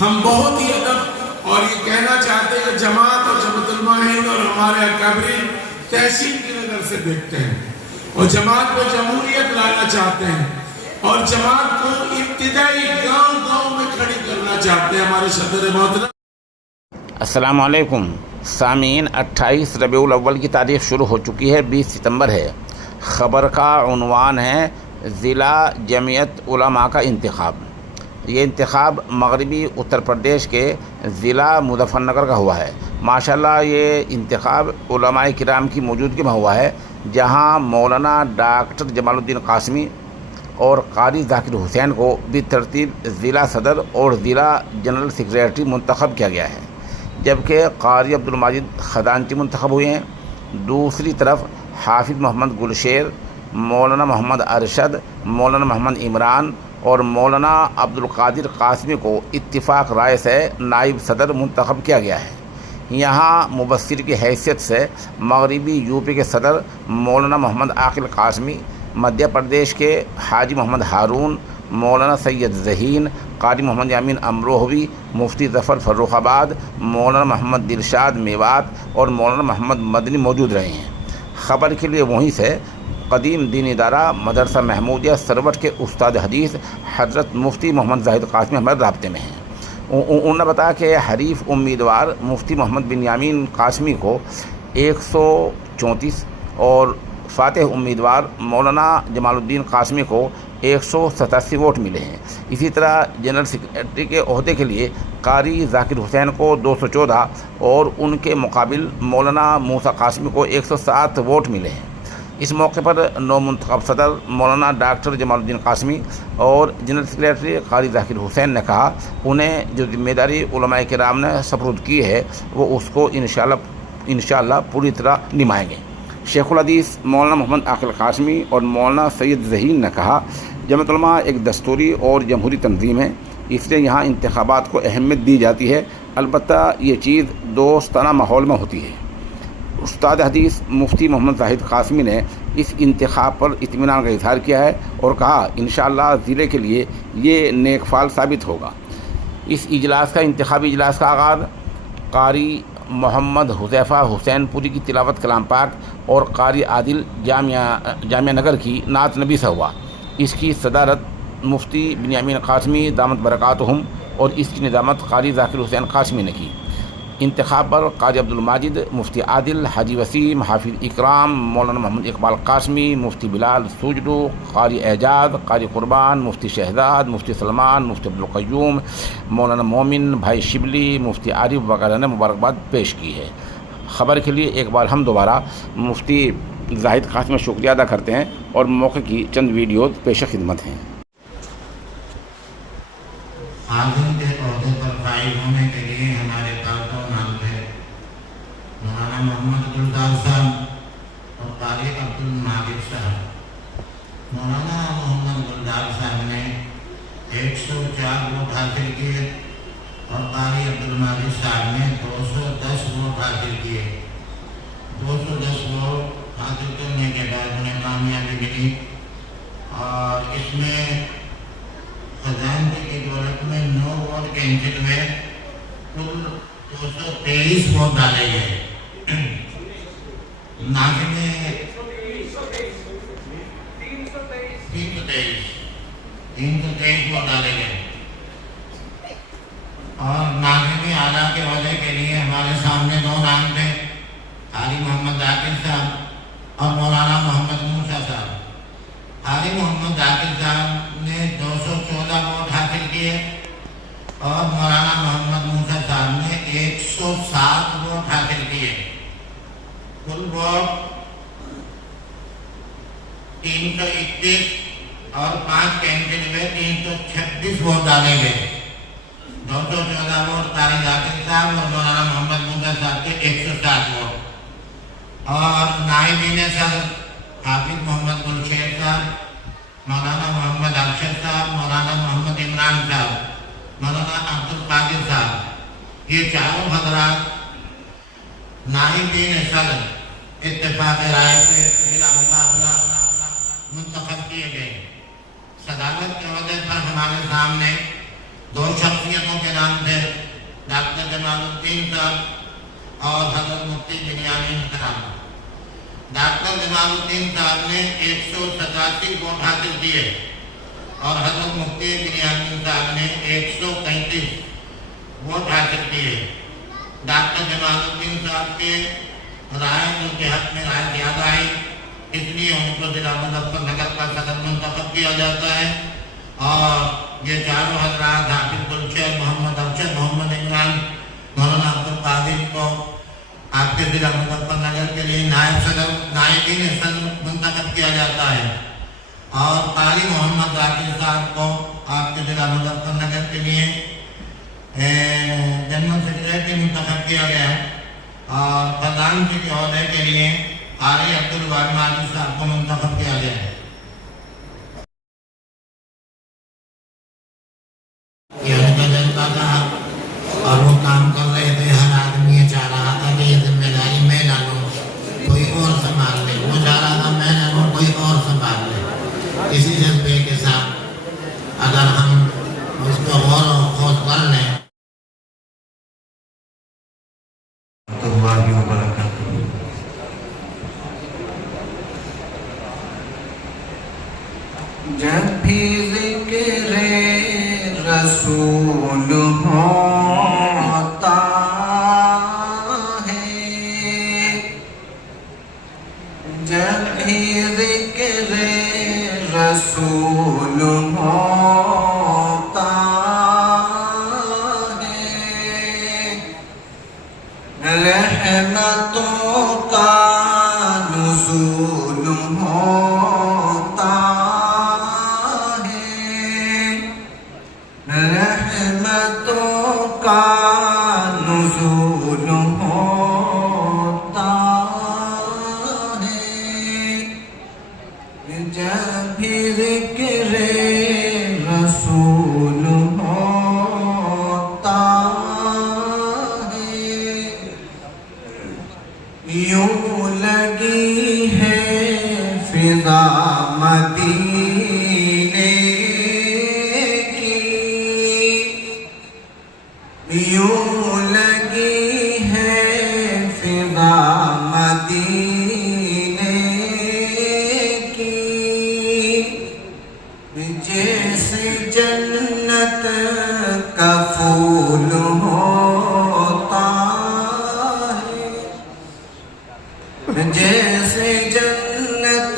ہم بہت ہی ادب اور یہ کہنا چاہتے ہیں کہ جماعت اور جماعت علماء ہند اور ہمارے اکابرین تحسین کی نظر سے دیکھتے ہیں اور جماعت کو جمہوریت لانا چاہتے ہیں اور جماعت کو ابتدائی گاؤں گاؤں میں کھڑی کرنا چاہتے ہیں ہمارے صدر محترم۔ السلام علیکم سامعین، 28 ربیع الاول کی تاریخ شروع ہو چکی ہے، 20 ستمبر ہے۔ خبر کا عنوان ہے ضلع جمعیت علماء کا انتخاب۔ یہ انتخاب مغربی اتر پردیش کے ضلع مظفر نگر کا ہوا ہے۔ ماشاءاللہ یہ انتخاب علماء کرام کی موجودگی میں ہوا ہے، جہاں مولانا ڈاکٹر جمال الدین قاسمی اور قاری ذاکر حسین کو بالترتیب ضلع صدر اور ضلع جنرل سیکریٹری منتخب کیا گیا ہے، جبکہ قاری عبدالماجد خزانچی منتخب ہوئے ہیں۔ دوسری طرف حافظ محمد گلشیر، مولانا محمد ارشد، مولانا محمد عمران اور مولانا عبدالقادر قاسمی کو اتفاق رائے سے نائب صدر منتخب کیا گیا ہے۔ یہاں مبصر کی حیثیت سے مغربی یو پی کے صدر مولانا محمد عاقل قاسمی، مدھیہ پردیش کے حاجی محمد ہارون، مولانا سید ذہین، قاری محمد یامین امروہوی، مفتی ظفر فروخ آباد، مولانا محمد دلشاد میوات اور مولانا محمد مدنی موجود رہے ہیں۔ خبر کے لیے وہیں سے قدیم دین ادارہ مدرسہ محمودیہ سروٹ کے استاد حدیث حضرت مفتی محمد زاہد قاسمی ہمارے رابطے میں ہیں۔ انہوں نے بتایا کہ حریف امیدوار مفتی محمد بن یامین قاسمی کو 134 اور فاتح امیدوار مولانا جمال الدین قاسمی کو 187 ووٹ ملے ہیں۔ اسی طرح جنرل سیکریٹری کے عہدے کے لیے قاری ذاکر حسین کو 214 اور ان کے مقابل مولانا موسیٰ قاسمی کو 107 ووٹ ملے ہیں۔ اس موقع پر نو منتخب صدر مولانا ڈاکٹر جمال الدین قاسمی اور جنرل سیکریٹری قاری ذاکر حسین نے کہا انہیں جو ذمہ داری علماء کرام نے سپرد کی ہے وہ اس کو انشاءاللہ پوری طرح نبھائیں گے۔ شیخ الحدیث مولانا محمد عاقل قاسمی اور مولانا سید ذہین نے کہا جمعیت علماء ایک دستوری اور جمہوری تنظیم ہے، اس لیے یہاں انتخابات کو اہمیت دی جاتی ہے، البتہ یہ چیز دوستانہ ماحول میں ہوتی ہے۔ استاد حدیث مفتی محمد زاہد قاسمی نے اس انتخاب پر اطمینان کا اظہار کیا ہے اور کہا انشاءاللہ ضلع کے لیے یہ نیک فال ثابت ہوگا۔ اس اجلاس کا انتخابی اجلاس کا آغاز قاری محمد حذیفہ حسین پوری کی تلاوت کلام پاک اور قاری عادل جامعہ نگر کی نعت نبی سے ہوا۔ اس کی صدارت مفتی بن یامین قاسمی دامت برکاتہم اور اس کی نظامت قاری ذاکر حسین قاسمی نے کی۔ انتخاب پر قاری عبدالماجد، مفتی عادل، حاجی وسیم، حافظ اکرام، مولانا محمد اقبال قاسمی، مفتی بلال سوجلو، قاری اعجاز، قاری قربان، مفتی شہزاد، مفتی سلمان، مفتی عبدالقیوم، مولانا مومن، بھائی شبلی، مفتی عارف وغیرہ نے مبارکباد پیش کی ہے۔ خبر کے لیے ایک بار ہم دوبارہ مفتی زاہد قاسمی کا شکریہ ادا کرتے ہیں اور موقع کی چند ویڈیوز پیش خدمت ہیں۔ خادم کے عہدے پر فائز ہونے کے لیے ہمارے پاس دو نام تھے، مولانا محمد گلدار صاحب اور قاری عبدالماجد صاحب۔ مولانا محمد گلدار صاحب نے 104 ووٹ حاصل کیے اور قاری عبدالماجد صاحب نے 210 ووٹ حاصل کیے۔ 210 ووٹ حاصل کرنے کے بعد انہیں کامیابی ملی اور اس میں خزانچی کی دولت میں 9 ووٹ کینسل ہوئے، کل 223 ووٹ ڈالے گئے۔ ناظم میں 323 ووٹ ڈالے گئے اور ناظم اعلیٰ کے عہدے کے لیے ہمارے سامنے دو نام تھے، قاری محمد عاقل صاحب اور مولانا محمد موسیٰ صاحب۔ قاری محمد عاقل صاحب نے 214 ووٹ حاصل کیے اور مولانا محمد موسیٰ صاحب نے 107 ووٹ حاصل کیے۔ کل ووٹ 321 اور 5 کینسل ہوئے، 326 ووٹ ڈالے گئے۔ 214 ووٹ قاری عاقل صاحب اور مولانا محمد موسیٰ صاحب کے 107 ووٹ اور نائبین صدر حافظ محمد گلشیر صاحب، مولانا محمد ارشد صاحب، مولانا محمد عمران صاحب، مولانا عبدالقادر صاحب، یہ چاروں حضرات نائبین صدر اتفاق رائے سے بلا مقابلہ منتخب کیے گئے۔ صدارت کے عہدے پر ہمارے سامنے دو شخصیتوں کے اعزام تھے ڈاکٹر جمال الدین صاحب اور حضرت مفتی بنیامین صاحب۔ ڈاکٹر جمال الدین صاحب نے 187 ووٹ حاصل کیے اور حضرت مفتی بنیامین صاحب نے 135 ووٹ حاصل کیے۔ ڈاکٹر جمال الدین صاحب کے رائے ان کے حق میں رائے زیادہ آئی، اس لیے ان کو ضلع مظفر نگر کا صدر منتخب کیا جاتا ہے۔ اور یہ چاروں حضرات حافظ گلشن، محمد ارشد، محمد عمران، مولانا عبدالقادر کو آپ کے ضلع مظفر نگر کے لیے نائبین صدر منتخب کیا جاتا ہے، اور قاری محمد ذاکر صاحب کو آپ کے ضلع مظفر نگر کے لیے جنرل سیکریٹری منتخب کیا گیا، اور خزانچی کے عہدے کے لیے قاری عبدالوہاب ماجد صاحب کو منتخب کیا گیا ہے۔ یہ ان کا جذبہ تھا اور وہ کام کر رہے تھے۔ ہر آدمی یہ چاہ رہا تھا کہ یہ ذمہ داری میں نہ لوں، کوئی اور سنبھال لے، وہ چاہ رہا تھا میں نہ لوں، کوئی اور سنبھال لے۔ اسی جذبے کے ساتھ اگر ہم اس کو غور و خوض کر لیں تو اللہ وبرکاتہ۔ جب بھی ذکر رسول ہوتا ہے، جب بھی ذکر رسول ہوتا ہے، رحمتوں کا نزول ہوتا ہے، رحمتوں کا نزول ہوتا ہے، جب بھی ذکر رسول ہوتا ہے۔ یوں لگی ہے فضا مدینے کی، یوں لگی ہے فضا مدینے کی، جیسے جنت کا پھول ہوتا ہے، جیسے جنت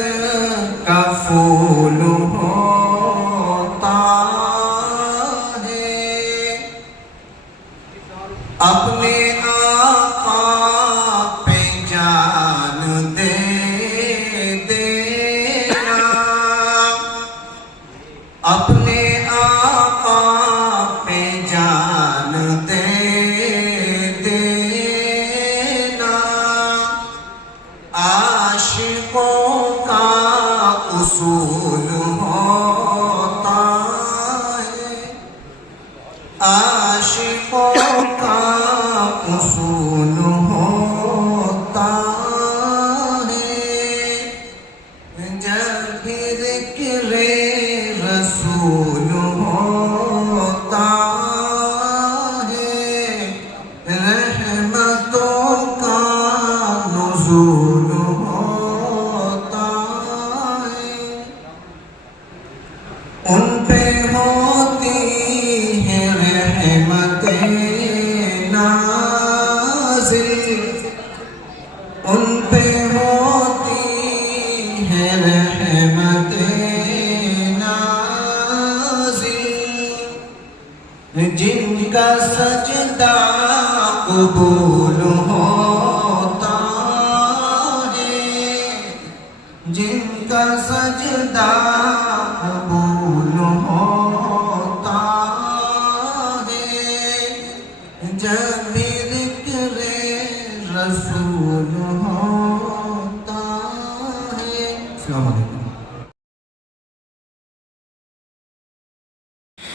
کا پھول ہوتا ہے، اپنے آقا پہ جان دے دینا، اپنے آقا پہ جان دے دینا، عاشقوں کا اصول ہوتا ہے، عاشقوں کا اصول ہوتا ہے، جب بھی ذکر رسول ہوتا ہے، رحمتوں کا نزول ہوتا ہے، ان پہ ہوتی ہے رحمتیں نازل، ان پہ ہوتی ہے رحمتیں نازل، جن کا سجدہ قبول ہوتا ہے، جن کا سجدہ قبول ہوتا ہے، جب بھی ذکر رسول ہوتا ہے۔ السلام علیکم۔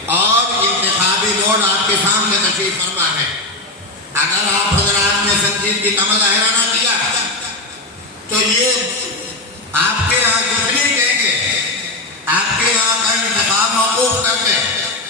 اور انتخابی بورڈ آپ کے سامنے تشریف فرما ہے۔ اگر آپ حضرات نے سنجیدگی کا مظاہرہ نہ کیا تو یہ آپ کے یہاں کچھ نہیں کہیں گے، آپ کے یہاں کا انتخاب موقوف کر کے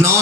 9